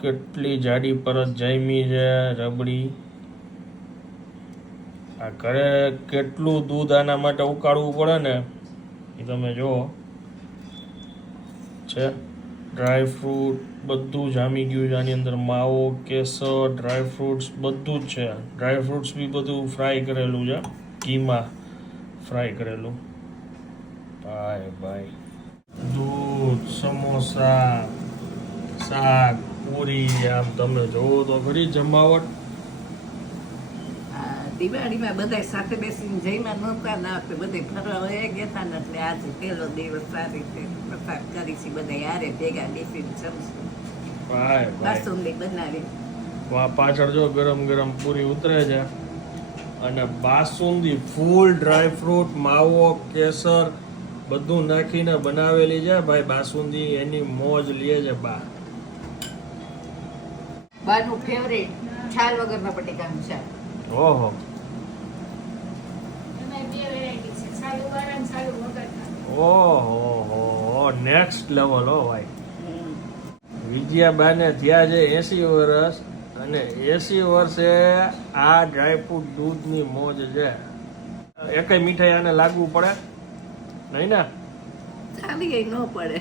કેટલી જાડી પરત જામી છે રબડી. આ ઘરે કેટલું દૂધ આના માટે ઉકાળવું પડે ને એ તમે જુઓ. છે ડ્રાય ફ્રૂટ બધું જામી ગયું છે આની અંદર. માવો, કેસર, ડ્રાય ફ્રૂટ્સ બધું જ છે. ડ્રાય ફ્રૂટ્સ બી બધું ફ્રાય કરેલું છે, ઘીમાં ફ્રાય કરેલું. ભાઈ ભાઈ, દૂધ, સમોસા, શાક, પૂરી, આમ તમે જોવો તો ખરી જમાવટ. દિવાળીમાં બધા સાથે બેસીને જઈમાં નહોતા ના આપણે બધે ફરવા વયા ગયા ને એટલે આજે પહેલો દિવસ સારી રીતે પસાર કરીશું બધા યારે ભેગા બેસીને જમશું. ભાઈ ભાઈ, બાસુંદી બનાવી પાછળ જો ગરમ ગરમ પૂરી ઉતરે છે અને બાસુંદી ફૂલ ડ્રાય ફ્રૂટ, માવો, કેસર બધું નાખીને બનાવેલી છે ભાઈ બાસુંદી. એની મોજ લે છે બા. બાનું ફેવરેટ છાલ વગરના બટેકાનું શાક. ઓહો, ઓહો, નેક્સ્ટ લેવલ હો ભાઈ. વિજયા બાને થયા છે 80 વર્ષ અને 80 વર્ષે આ ડ્રાયફ્રૂટ દૂધની મોજ છે. એકેય મીઠાઈ આને લાગવું પડે નહીં ને? ચાલી ન પડે.